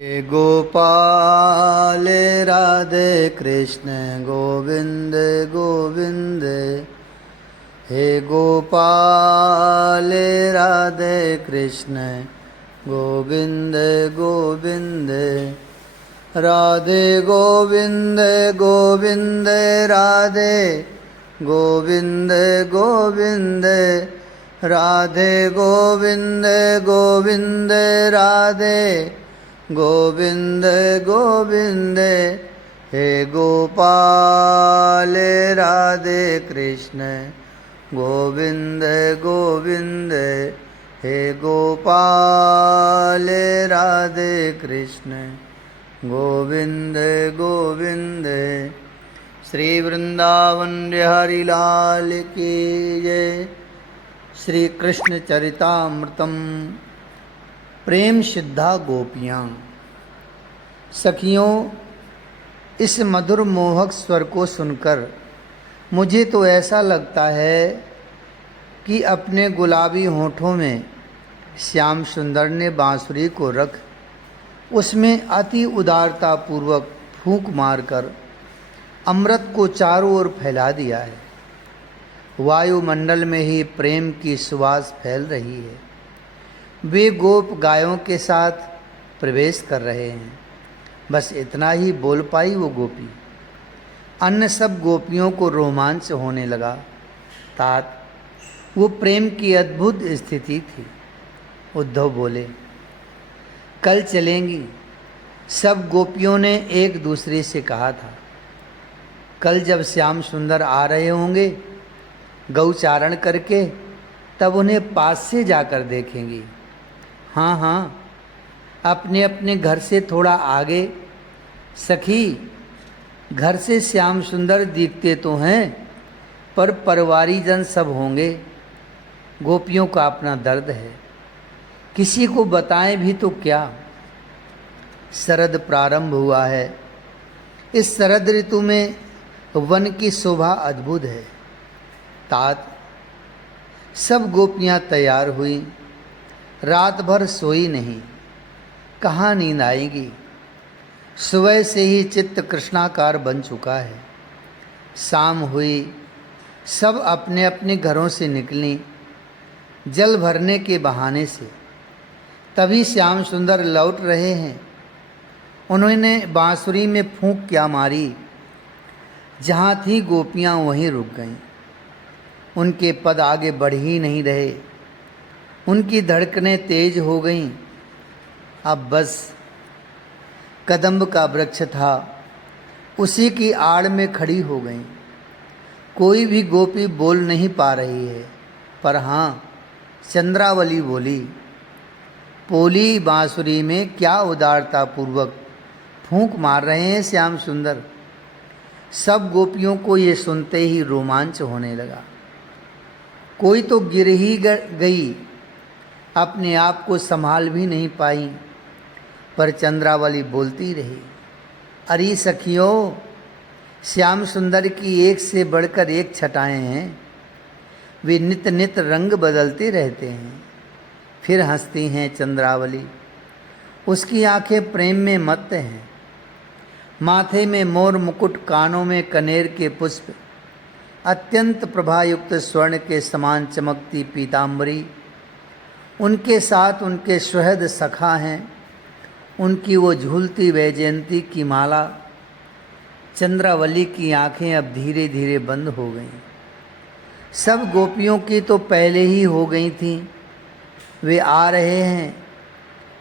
हे गोपाल राधे कृष्ण गोविंद गोविंद। हे गोपाल राधे कृष्ण गोविंद गोविंद। राधे गोविंद गोविंद राधे गोविंद गोविंद। राधे गोविंद गोविंद राधे गोविंद गोविंद। हे गोपाल राधे कृष्ण गोविंद गोविंद। हे गोपाल राधे कृष्ण गोविंद गोविंद। श्री वृंदावन बिहारी लाल की जय। श्री कृष्ण चरितामृतम। प्रेम सिद्धा गोपियाँ। सखियों, इस मधुर मोहक स्वर को सुनकर मुझे तो ऐसा लगता है कि अपने गुलाबी होठों में श्याम सुंदर ने बांसुरी को रख उसमें अति उदारता पूर्वक फूंक मारकर अमृत को चारों ओर फैला दिया है। वायुमंडल में ही प्रेम की सुवास फैल रही है। वे गोप गायों के साथ प्रवेश कर रहे हैं। बस इतना ही बोल पाई वो गोपी। अन्य सब गोपियों को रोमांच होने लगा। तात वो प्रेम की अद्भुत स्थिति थी। उद्धव बोले, कल चलेंगी। सब गोपियों ने एक दूसरे से कहा था। कल जब श्याम सुंदर आ रहे होंगे गौचारण करके, तब उन्हें पास से जाकर देखेंगी। हाँ हाँ, अपने अपने घर से थोड़ा आगे। सखी, घर से श्याम सुंदर दिखते तो हैं, पर परिवारी जन सब होंगे। गोपियों का अपना दर्द है, किसी को बताएं भी तो क्या। शरद प्रारंभ हुआ है। इस शरद ऋतु में वन की शोभा अद्भुत है। तात सब गोपियां तैयार हुई। रात भर सोई नहीं। कहाँ नींद आएगी। सुबह से ही चित्त कृष्णाकार बन चुका है। शाम हुई। सब अपने अपने घरों से निकली जल भरने के बहाने से। तभी श्याम सुंदर लौट रहे हैं। उन्होंने बांसुरी में फूंक क्या मारी। जहाँ थी गोपियाँ वहीं रुक गईं। उनके पद आगे बढ़ ही नहीं रहे। उनकी धड़कनें तेज हो गईं। अब बस कदम्ब का वृक्ष था, उसी की आड़ में खड़ी हो गईं। कोई भी गोपी बोल नहीं पा रही है, पर हाँ, चंद्रावली बोली। पोली बांसुरी में क्या उदारता पूर्वक फूंक मार रहे हैं श्याम सुंदर। सब गोपियों को ये सुनते ही रोमांच होने लगा। कोई तो गिर ही गई, अपने आप को संभाल भी नहीं पाई। पर चंद्रावली बोलती रही, अरे सखियों, श्याम सुंदर की एक से बढ़कर एक छटाएं हैं। वे नित नित रंग बदलते रहते हैं। फिर हंसती हैं चंद्रावली। उसकी आंखें प्रेम में मत्त हैं। माथे में मोर मुकुट, कानों में कनेर के पुष्प, अत्यंत प्रभायुक्त स्वर्ण के समान चमकती पीताम्बरी। उनके साथ उनके सुहृद सखा हैं। उनकी वो झूलती वैजयंती की माला। चंद्रावली की आंखें अब धीरे धीरे बंद हो गईं। सब गोपियों की तो पहले ही हो गई थीं। वे आ रहे हैं,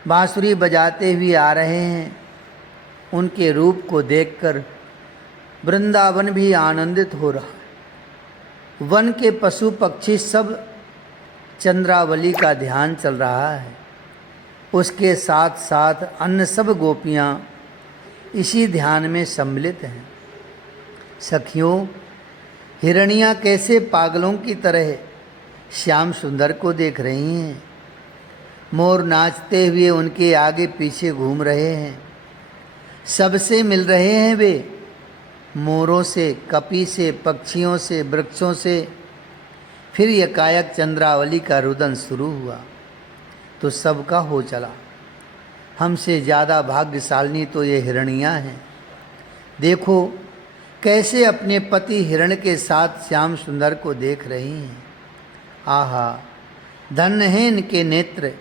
बांसुरी बजाते हुए आ रहे हैं। उनके रूप को देखकर वृंदावन भी आनंदित हो रहा है। वन के पशु पक्षी सब चंद्रावली का ध्यान चल रहा है। उसके साथ साथ अन्य सब गोपियाँ इसी ध्यान में सम्मिलित हैं। सखियों, हिरणियाँ कैसे पागलों की तरह श्याम सुंदर को देख रही हैं। मोर नाचते हुए उनके आगे पीछे घूम रहे हैं। सबसे मिल रहे हैं वे। मोरों से, कपी से, पक्षियों से, वृक्षों से। फिर एकाएक चंद्रावली का रुदन शुरू हुआ तो सबका हो चला। हमसे ज़्यादा भाग्यशालिनी तो ये हिरणियाँ हैं। देखो कैसे अपने पति हिरण के साथ श्याम सुंदर को देख रही हैं। आहा, धन्य हैं इनके नेत्र।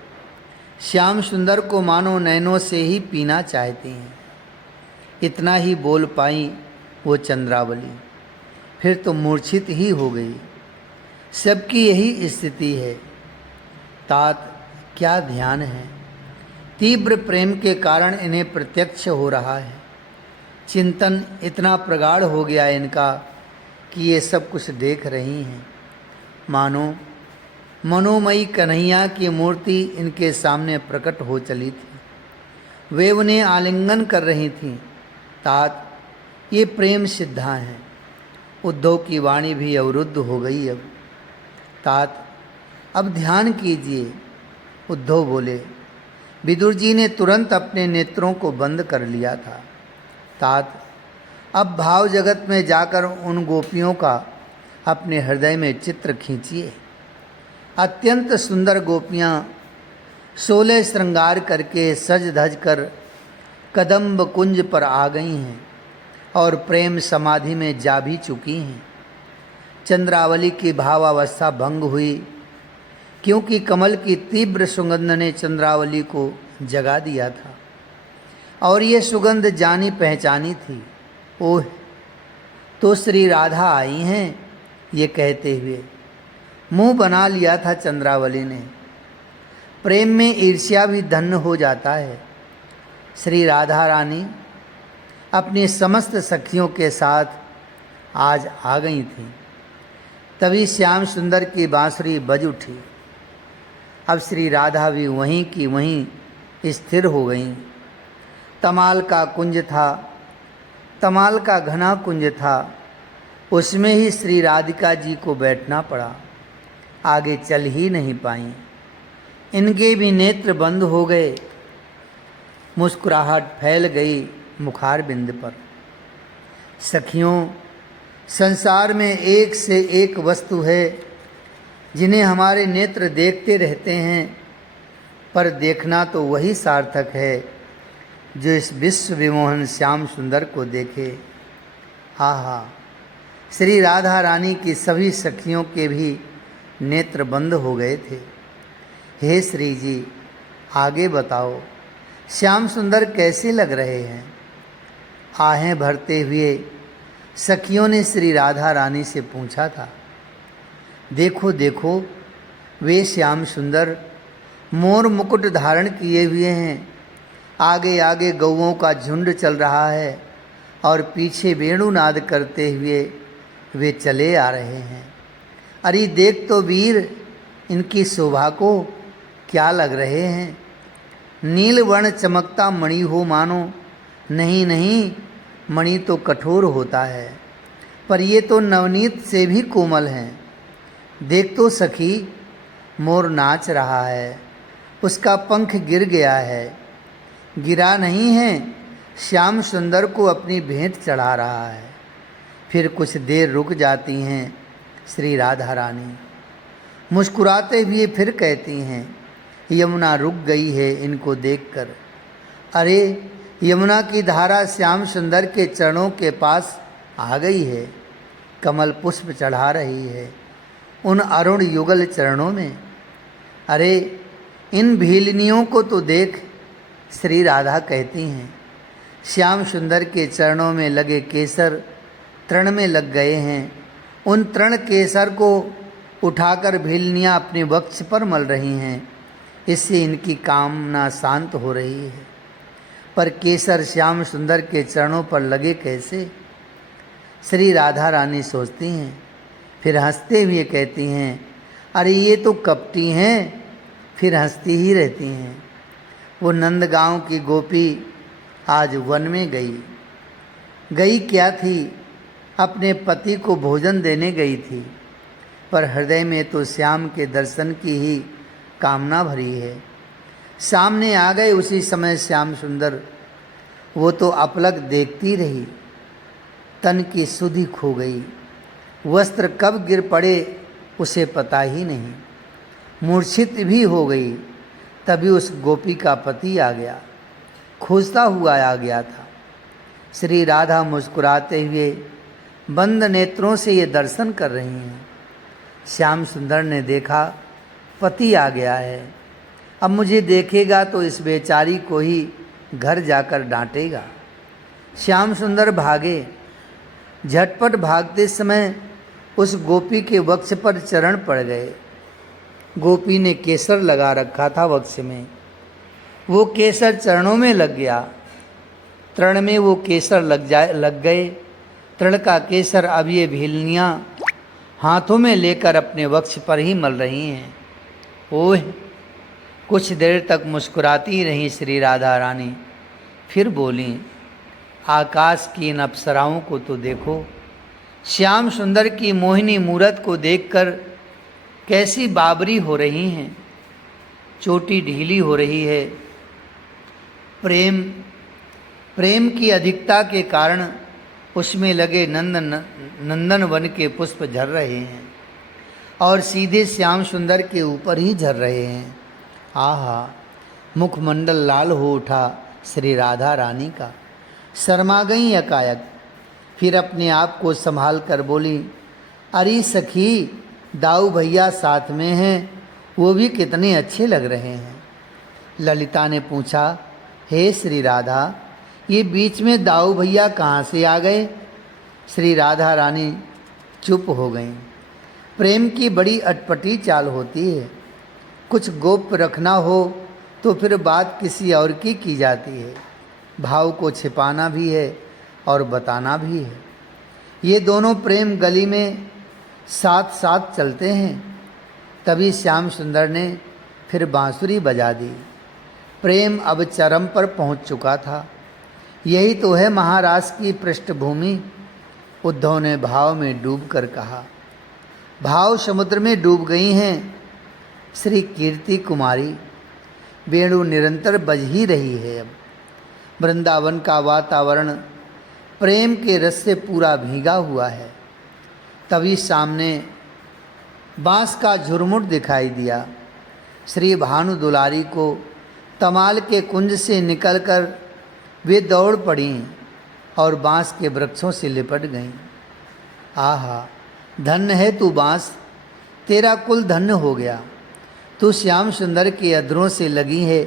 श्याम सुंदर को मानो नैनों से ही पीना चाहती हैं। इतना ही बोल पाई वो चंद्रावली, फिर तो मूर्छित ही हो गई। सबकी यही स्थिति है। तात क्या ध्यान है। तीव्र प्रेम के कारण इन्हें प्रत्यक्ष हो रहा है। चिंतन इतना प्रगाढ़ हो गया इनका कि ये सब कुछ देख रही हैं। मानो मनोमयी कन्हैया की मूर्ति इनके सामने प्रकट हो चली थी। वे उन्हें आलिंगन कर रही थीं। तात ये प्रेम सिद्धा हैं। उद्धव की वाणी भी अवरुद्ध हो गई। अब तात अब ध्यान कीजिए। उद्धव बोले। विदुर जी ने तुरंत अपने नेत्रों को बंद कर लिया था। तात अब भाव जगत में जाकर उन गोपियों का अपने हृदय में चित्र खींचिए। अत्यंत सुंदर गोपियाँ 16 श्रृंगार करके सज धज कर कदम्ब कुंज पर आ गई हैं और प्रेम समाधि में जा भी चुकी हैं। चंद्रावली की भावावस्था भंग हुई, क्योंकि कमल की तीव्र सुगंध ने चंद्रावली को जगा दिया था और ये सुगंध जानी पहचानी थी। ओह, तो श्री राधा आई हैं, ये कहते हुए मुंह बना लिया था चंद्रावली ने। प्रेम में ईर्ष्या भी धन्य हो जाता है। श्री राधा रानी अपनी समस्त सखियों के साथ आज आ गई थी। तभी श्याम सुंदर की बांसुरी बज उठी। अब श्री राधा भी वहीं की वहीं स्थिर हो गईं। तमाल का कुंज था, तमाल का घना कुंज था, उसमें ही श्री राधिका जी को बैठना पड़ा। आगे चल ही नहीं पाईं। इनके भी नेत्र बंद हो गए। मुस्कुराहट फैल गई मुखार बिंद पर। सखियों, संसार में एक से एक वस्तु है जिन्हें हमारे नेत्र देखते रहते हैं, पर देखना तो वही सार्थक है जो इस विश्व विमोहन श्याम सुंदर को देखे। आहा, श्री राधा रानी की सभी सखियों के भी नेत्र बंद हो गए थे। हे श्री जी, आगे बताओ, श्याम सुंदर कैसे लग रहे हैं। आहें भरते हुए सखियों ने श्री राधा रानी से पूछा था। देखो देखो, वे श्याम सुंदर मोर मुकुट धारण किए हुए हैं। आगे आगे गौओं का झुंड चल रहा है और पीछे वेणुनाद करते हुए वे चले आ रहे हैं। अरे देख तो वीर, इनकी शोभा को क्या लग रहे हैं। नील वर्ण चमकता मणि हो मानो। नहीं नहीं, मणि तो कठोर होता है, पर ये तो नवनीत से भी कोमल हैं। देख तो सखी, मोर नाच रहा है, उसका पंख गिर गया है। गिरा नहीं है, श्याम सुंदर को अपनी भेंट चढ़ा रहा है। फिर कुछ देर रुक जाती हैं श्री राधा रानी। मुस्कुराते हुए फिर कहती हैं, यमुना रुक गई है इनको देखकर। अरे यमुना की धारा श्याम सुंदर के चरणों के पास आ गई है, कमल पुष्प चढ़ा रही है उन अरुण युगल चरणों में। अरे इन भीलनियों को तो देख, श्री राधा कहती हैं। श्याम सुंदर के चरणों में लगे केसर तृण में लग गए हैं। उन तृण केसर को उठाकर भीलनियाँ अपने वक्ष पर मल रही हैं। इससे इनकी कामना शांत हो रही है। पर केसर श्याम सुंदर के चरणों पर लगे कैसे? श्री राधा रानी सोचती हैं, फिर हंसते हुए कहती हैं, अरे ये तो कपटी हैं। फिर हंसती ही रहती हैं। वो नंदगांव की गोपी आज वन में गई क्या थी? अपने पति को भोजन देने गई थी, पर हृदय में तो श्याम के दर्शन की ही कामना भरी है। सामने आ गए उसी समय श्याम सुंदर। वो तो अपलक देखती रही, तन की सुधि खो गई। वस्त्र कब गिर पड़े उसे पता ही नहीं। मूर्छित भी हो गई। तभी उस गोपी का पति आ गया। खोजता हुआ आ गया था। श्री राधा मुस्कुराते हुए बंद नेत्रों से ये दर्शन कर रही हैं। श्याम सुंदर ने देखा पति आ गया है, अब मुझे देखेगा तो इस बेचारी को ही घर जाकर डांटेगा। श्याम सुंदर भागे। झटपट भागते समय उस गोपी के वक्ष पर चरण पड़ गए। गोपी ने केसर लगा रखा था वक्ष में, वो केसर चरणों में लग गया। तृण में वो केसर लग गए। तृण का केसर अब ये भीलनियाँ हाथों में लेकर अपने वक्ष पर ही मल रही हैं। ओह! कुछ देर तक मुस्कुराती रही श्री राधा रानी, फिर बोली, आकाश की इन अप्सराओं को तो देखो। श्याम सुंदर की मोहिनी मूरत को देखकर कैसी बाबरी हो रही हैं, चोटी ढीली हो रही है। प्रेम की अधिकता के कारण उसमें लगे नंदन वन के पुष्प झर रहे हैं और सीधे श्याम सुंदर के ऊपर ही झर रहे हैं। आहा! मुखमंडल लाल हो उठा श्री राधा रानी का। शर्मा गई एकाएक, फिर अपने आप को संभाल कर बोली, अरे सखी, दाऊ भैया साथ में हैं, वो भी कितने अच्छे लग रहे हैं। ललिता ने पूछा, हे श्री राधा, ये बीच में दाऊ भैया कहाँ से आ गए? श्री राधा रानी चुप हो गईं। प्रेम की बड़ी अटपटी चाल होती है। कुछ गोप्य रखना हो तो फिर बात किसी और की जाती है। भाव को छिपाना भी है और बताना भी है। ये दोनों प्रेम गली में साथ साथ चलते हैं। तभी श्याम सुंदर ने फिर बांसुरी बजा दी। प्रेम अब चरम पर पहुंच चुका था। यही तो है महाराज की पृष्ठभूमि। उद्धव ने भाव में डूब कर कहा। भाव समुद्र में डूब गई हैं श्री कीर्ति कुमारी। वेणु निरंतर बज ही रही है। अब वृंदावन का वातावरण प्रेम के रस से पूरा भीगा हुआ है। तभी सामने बांस का झुरमुट दिखाई दिया। श्री भानु दुलारी को तमाल के कुंज से निकलकर वे दौड़ पड़ीं और बांस के वृक्षों से लिपट गईं। आहा! धन्य है तू बांस, तेरा कुल धन्य हो गया। तू श्याम सुंदर के अधरों से लगी है।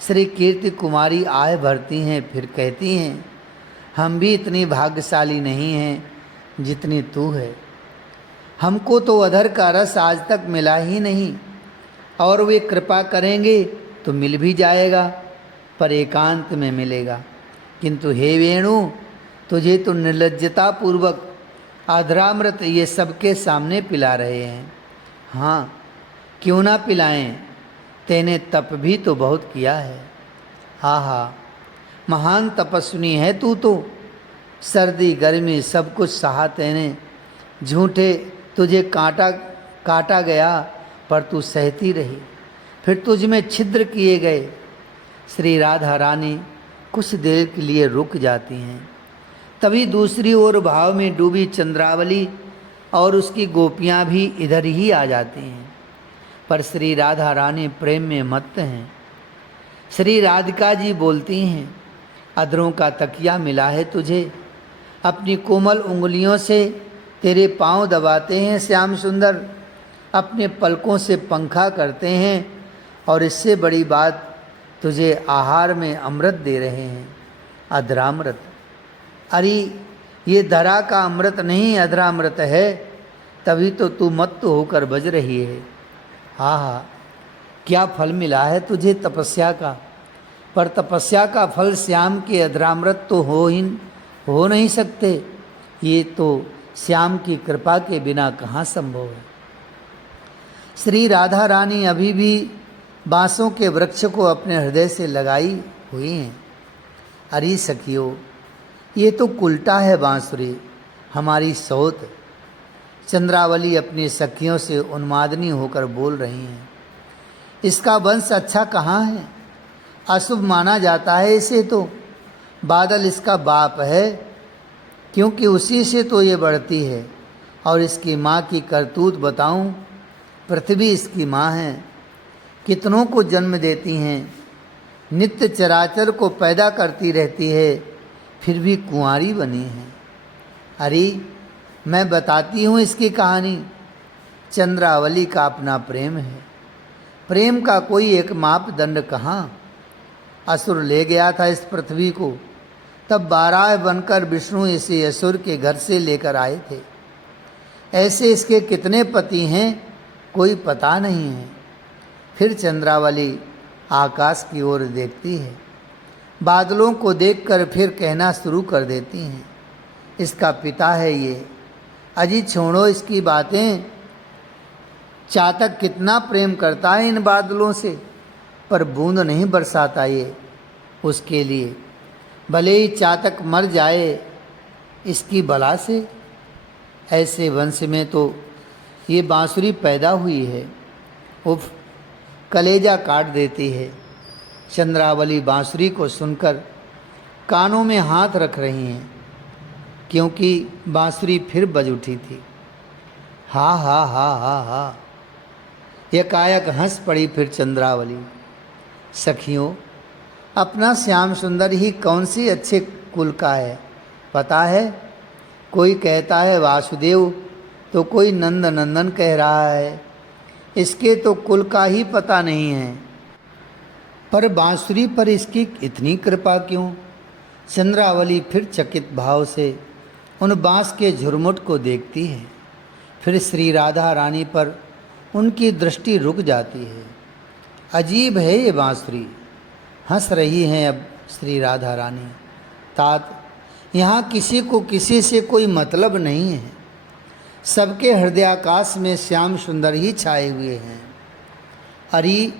श्री कीर्ति कुमारी आय भरती हैं, फिर कहती हैं, हम भी इतनी भाग्यशाली नहीं हैं जितनी तू है। हमको तो अधर का रस आज तक मिला ही नहीं, और वे कृपा करेंगे तो मिल भी जाएगा, पर एकांत में मिलेगा। किंतु हे वेणु, तुझे तो निर्लज्जता पूर्वक अधरामृत ये सबके सामने पिला रहे हैं। हाँ, क्यों ना पिलाएं, तेने तप भी तो बहुत किया है। आहा! महान तपस्विनी है तू तो। सर्दी गर्मी सब कुछ सहा तेने। झूठे तुझे काटा गया, पर तू सहती रही। फिर तुझ में छिद्र किए गए। श्री राधा रानी कुछ देर के लिए रुक जाती हैं। तभी दूसरी ओर भाव में डूबी चंद्रावली और उसकी गोपियाँ भी इधर ही आ जाती हैं। पर श्री राधा रानी प्रेम में मत्त हैं। श्री राधिका जी बोलती हैं, अधरों का तकिया मिला है तुझे। अपनी कोमल उंगलियों से तेरे पांव दबाते हैं श्याम सुंदर, अपने पलकों से पंखा करते हैं, और इससे बड़ी बात, तुझे आहार में अमृत दे रहे हैं, अधरामृत। अरे ये धरा का अमृत नहीं, अधरामृत है। तभी तो तू मत्त होकर बज रही है। हाँ हाँ, क्या फल मिला है तुझे तपस्या का, पर तपस्या का फल श्याम के अधरामृत तो हो नहीं सकते। ये तो श्याम की कृपा के बिना कहाँ संभव है। श्री राधा रानी अभी भी बांसों के वृक्ष को अपने हृदय से लगाई हुई हैं। अरे सखियों, ये तो उल्टा है बांसुरी, हमारी सौत। चंद्रावली अपनी सखियों से उन्मादनी होकर बोल रही हैं। इसका वंश अच्छा कहाँ है, अशुभ माना जाता है इसे तो। बादल इसका बाप है, क्योंकि उसी से तो ये बढ़ती है। और इसकी माँ की करतूत बताऊं, पृथ्वी इसकी माँ है, कितनों को जन्म देती हैं। नित्य चराचर को पैदा करती रहती है, फिर भी कुंवारी बनी है। अरे मैं बताती हूँ इसकी कहानी। चंद्रावली का अपना प्रेम है। प्रेम का कोई एक मापदंड कहाँ। असुर ले गया था इस पृथ्वी को, तब बाराह बनकर विष्णु इसे असुर के घर से लेकर आए थे। ऐसे इसके कितने पति हैं कोई पता नहीं है। फिर चंद्रावली आकाश की ओर देखती है, बादलों को देखकर फिर कहना शुरू कर देती हैं, इसका पिता है ये। अजी छोड़ो इसकी बातें। चातक कितना प्रेम करता है इन बादलों से, पर बूंद नहीं बरसाता ये उसके लिए। भले ही चातक मर जाए इसकी बला से। ऐसे वंश में तो ये बांसुरी पैदा हुई है। उफ, कलेजा काट देती है। चंद्रावली बांसुरी को सुनकर कानों में हाथ रख रही हैं, क्योंकि बांसुरी फिर बज उठी थी। हा हा हा हा हा, एकाएक हंस पड़ी फिर चंद्रावली। सखियों, अपना श्याम सुंदर ही कौन सी अच्छे कुल का है पता है? कोई कहता है वासुदेव, तो कोई नंद नंदन कह रहा है। इसके तो कुल का ही पता नहीं है, पर बांसुरी पर इसकी इतनी कृपा क्यों? चंद्रावली फिर चकित भाव से उन बांस के झुरमुट को देखती है। फिर श्री राधा रानी पर उनकी दृष्टि रुक जाती है। अजीब है ये बांसुरी। हंस रही हैं अब श्री राधा रानी। तात, यहाँ किसी को किसी से कोई मतलब नहीं है। सबके हृदयाकाश में श्याम सुंदर ही छाए हुए हैं। अरे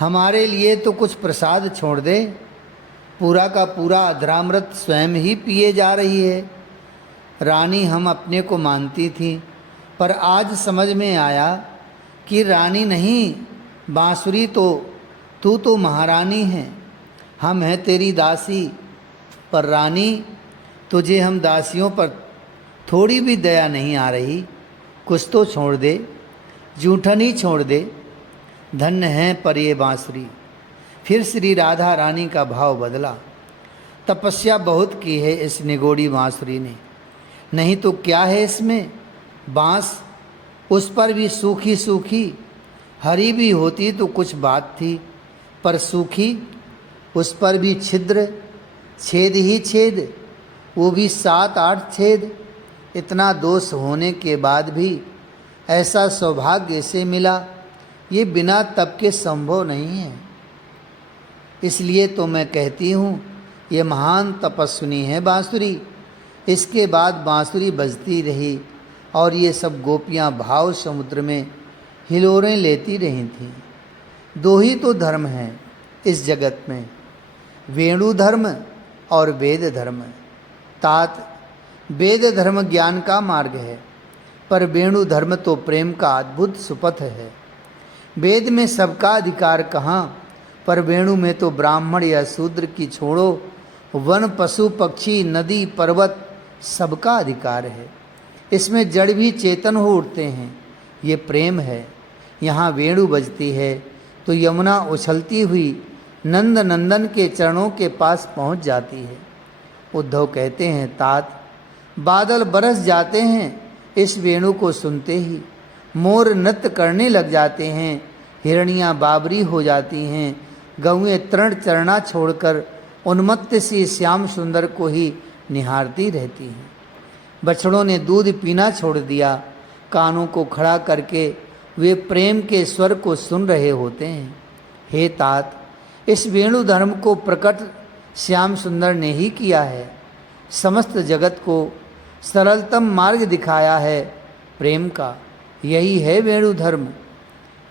हमारे लिए तो कुछ प्रसाद छोड़ दे। पूरा का पूरा अधरामृत स्वयं ही पिए जा रही है। रानी हम अपने को मानती थी, पर आज समझ में आया कि रानी नहीं, बांसुरी तू तो महारानी है। हम हैं तेरी दासी, पर रानी तुझे हम दासियों पर थोड़ी भी दया नहीं आ रही। कुछ तो छोड़ दे, जूठन ही छोड़ दे। धन्य है पर ये बांसुरी। फिर श्री राधा रानी का भाव बदला। तपस्या बहुत की है इस निगोड़ी बांसुरी ने, नहीं तो क्या है इसमें? बांस उस पर भी सूखी सूखी, हरी भी होती तो कुछ बात थी, पर सूखी, उस पर भी छिद्र, छेद ही छेद, वो भी 7-8 छेद। इतना दोष होने के बाद भी ऐसा सौभाग्य से मिला, ये बिना तप के संभव नहीं है। इसलिए तो मैं कहती हूँ ये महान तपस्विनी है बांसुरी। इसके बाद बांसुरी बजती रही और ये सब गोपियाँ भाव समुद्र में हिलोरें लेती रही थीं। दो ही तो धर्म हैं इस जगत में, वेणु धर्म और वेद धर्म। तात, वेद धर्म ज्ञान का मार्ग है, पर वेणु धर्म तो प्रेम का अद्भुत सुपथ है। वेद में सबका अधिकार कहाँ, पर वेणु में तो ब्राह्मण या शूद्र की छोड़ो, वन पशु पक्षी नदी पर्वत सबका अधिकार है। इसमें जड़ भी चेतन हो उठते हैं। ये प्रेम है। यहाँ वेणु बजती है तो यमुना उछलती हुई नंद नंदन के चरणों के पास पहुँच जाती है। उद्धव कहते हैं, तात, बादल बरस जाते हैं इस वेणु को सुनते ही। मोर नृत्य करने लग जाते हैं, हिरणियाँ बाबरी हो जाती हैं, गौएँ तृण चरना छोड़कर उन्मत्त सी श्याम सुंदर को ही निहारती रहती हैं। बछड़ों ने दूध पीना छोड़ दिया, कानों को खड़ा करके वे प्रेम के स्वर को सुन रहे होते हैं। हे तात, इस वेणु धर्म को प्रकट श्याम सुंदर ने ही किया है। समस्त जगत को सरलतम मार्ग दिखाया है प्रेम का। यही है वेणु धर्म।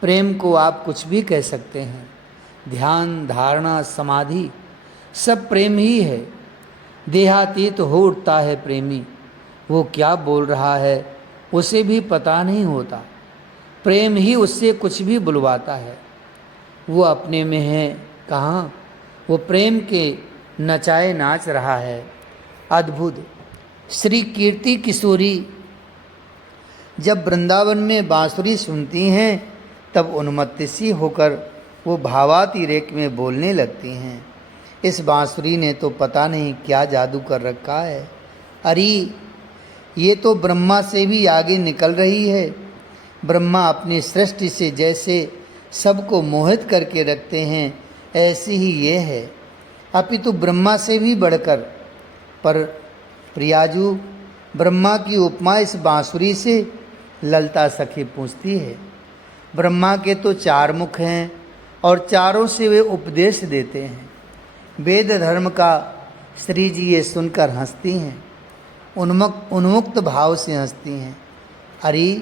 प्रेम को आप कुछ भी कह सकते हैं। ध्यान, धारणा, समाधि सब प्रेम ही है। देहातीत हो उठता है प्रेमी। वो क्या बोल रहा है उसे भी पता नहीं होता। प्रेम ही उससे कुछ भी बुलवाता है। वो अपने में है कहाँ, वो प्रेम के नचाए नाच रहा है। अद्भुत। श्री कीर्ति किशोरी जब वृंदावन में बांसुरी सुनती हैं, तब उन्मत्त सी होकर वो भावातिरेक में बोलने लगती हैं। इस बांसुरी ने तो पता नहीं क्या जादू कर रखा है। अरे ये तो ब्रह्मा से भी आगे निकल रही है। ब्रह्मा अपनी सृष्टि से जैसे सबको मोहित करके रखते हैं, ऐसी ही ये है, अपितु ब्रह्मा से भी बढ़कर। पर प्रियाजू, ब्रह्मा की उपमा इस बांसुरी से ललता सखी पूछती है। ब्रह्मा के तो 4 मुख हैं और चारों से वे उपदेश देते हैं। वेद धर्म का श्री जी ये सुनकर हंसती हैं, उन्मुक्त भाव से हंसती हैं। अरे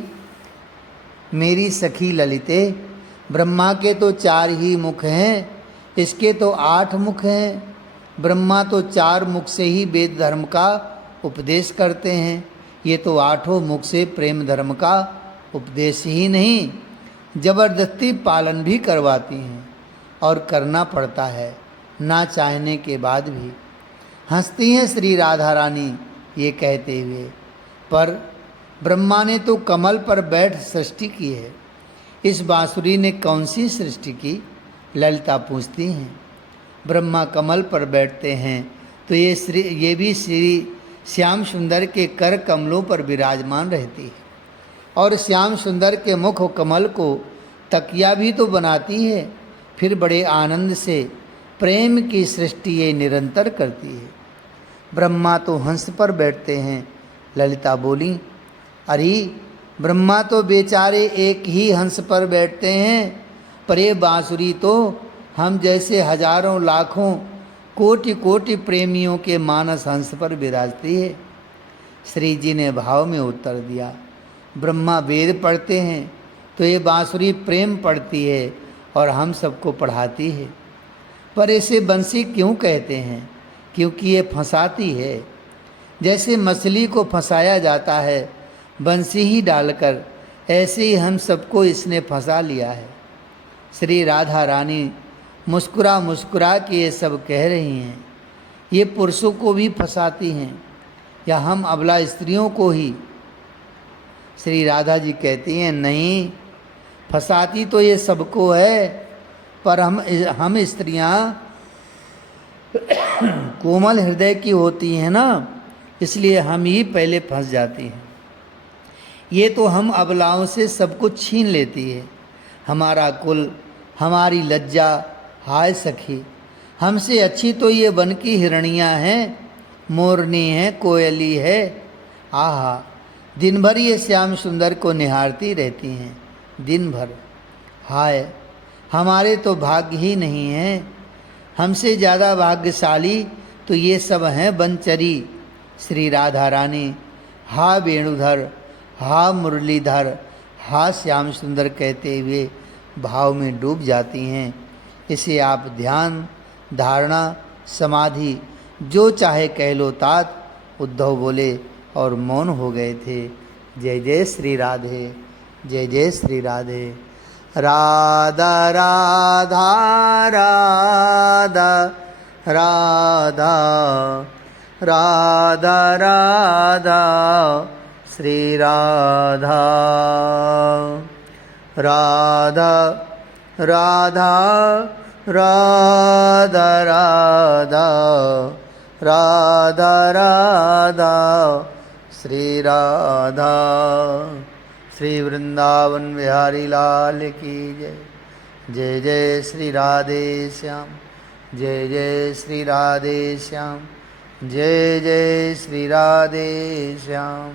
मेरी सखी ललिते, ब्रह्मा के तो 4 ही मुख हैं, इसके तो 8 मुख हैं। ब्रह्मा तो 4 मुख से ही वेद धर्म का उपदेश करते हैं, ये तो 8 मुख से प्रेम धर्म का उपदेश ही नहीं, जबरदस्ती पालन भी करवाती हैं और करना पड़ता है ना चाहने के बाद भी। हंसती हैं श्री राधा रानी ये कहते हुए। पर ब्रह्मा ने तो कमल पर बैठ सृष्टि की है, इस बांसुरी ने कौन सी सृष्टि की? ललिता पूछती हैं। ब्रह्मा कमल पर बैठते हैं तो ये भी श्री श्याम सुंदर के कर कमलों पर विराजमान रहती है, और श्याम सुंदर के मुख कमल को तकिया भी तो बनाती है। फिर बड़े आनंद से प्रेम की सृष्टि ये निरंतर करती है। ब्रह्मा तो हंस पर बैठते हैं। ललिता बोली, अरे ब्रह्मा तो बेचारे एक ही हंस पर बैठते हैं, पर ये बांसुरी तो हम जैसे हजारों लाखों कोटि कोटि प्रेमियों के मानस हंस पर विराजती है। श्री जी ने भाव में उत्तर दिया, ब्रह्मा वेद पढ़ते हैं तो ये बांसुरी प्रेम पढ़ती है और हम सबको पढ़ाती है। पर इसे बंसी क्यों कहते हैं? क्योंकि ये फंसाती है। जैसे मछली को फंसाया जाता है बंसी ही डालकर, ऐसे ही हम सबको इसने फंसा लिया है। श्री राधा रानी मुस्कुरा मुस्कुरा के ये सब कह रही हैं। ये पुरुषों को भी फंसाती हैं या हम अबला स्त्रियों को ही? श्री राधा जी कहती हैं, नहीं, फंसाती तो ये सबको है, पर हम स्त्रियां कोमल हृदय की होती हैं ना, इसलिए हम ही पहले फंस जाती हैं। ये तो हम अबलाओं से सब कुछ छीन लेती है, हमारा कुल, हमारी लज्जा। हाय सखी, हमसे अच्छी तो ये वन की हिरणियाँ हैं, मोरनी है, कोयली है। आहा, दिन भर ये श्याम सुंदर को निहारती रहती हैं, दिन भर। हाय, हमारे तो भाग्य ही नहीं है। हमसे ज़्यादा भाग्यशाली तो ये सब हैं बनचरी। श्री राधा रानी हा वेणुधर, हा मुरलीधर, हा श्याम सुंदर कहते हुए भाव में डूब जाती हैं। इसे आप ध्यान, धारणा, समाधि जो चाहे कह लो तात। उद्धव बोले और मौन हो गए थे। जय जय श्री राधे, जय जय श्री राधे। राधा राधा राधा राधा राधा राधा श्री राधा। राधा राधा राधा राधा राधा राधा श्री राधा। श्री वृंदावन बिहारी लाल की जय। जय जय श्री राधे श्याम, जय जय श्री राधे श्याम, जय जय श्री राधे श्याम।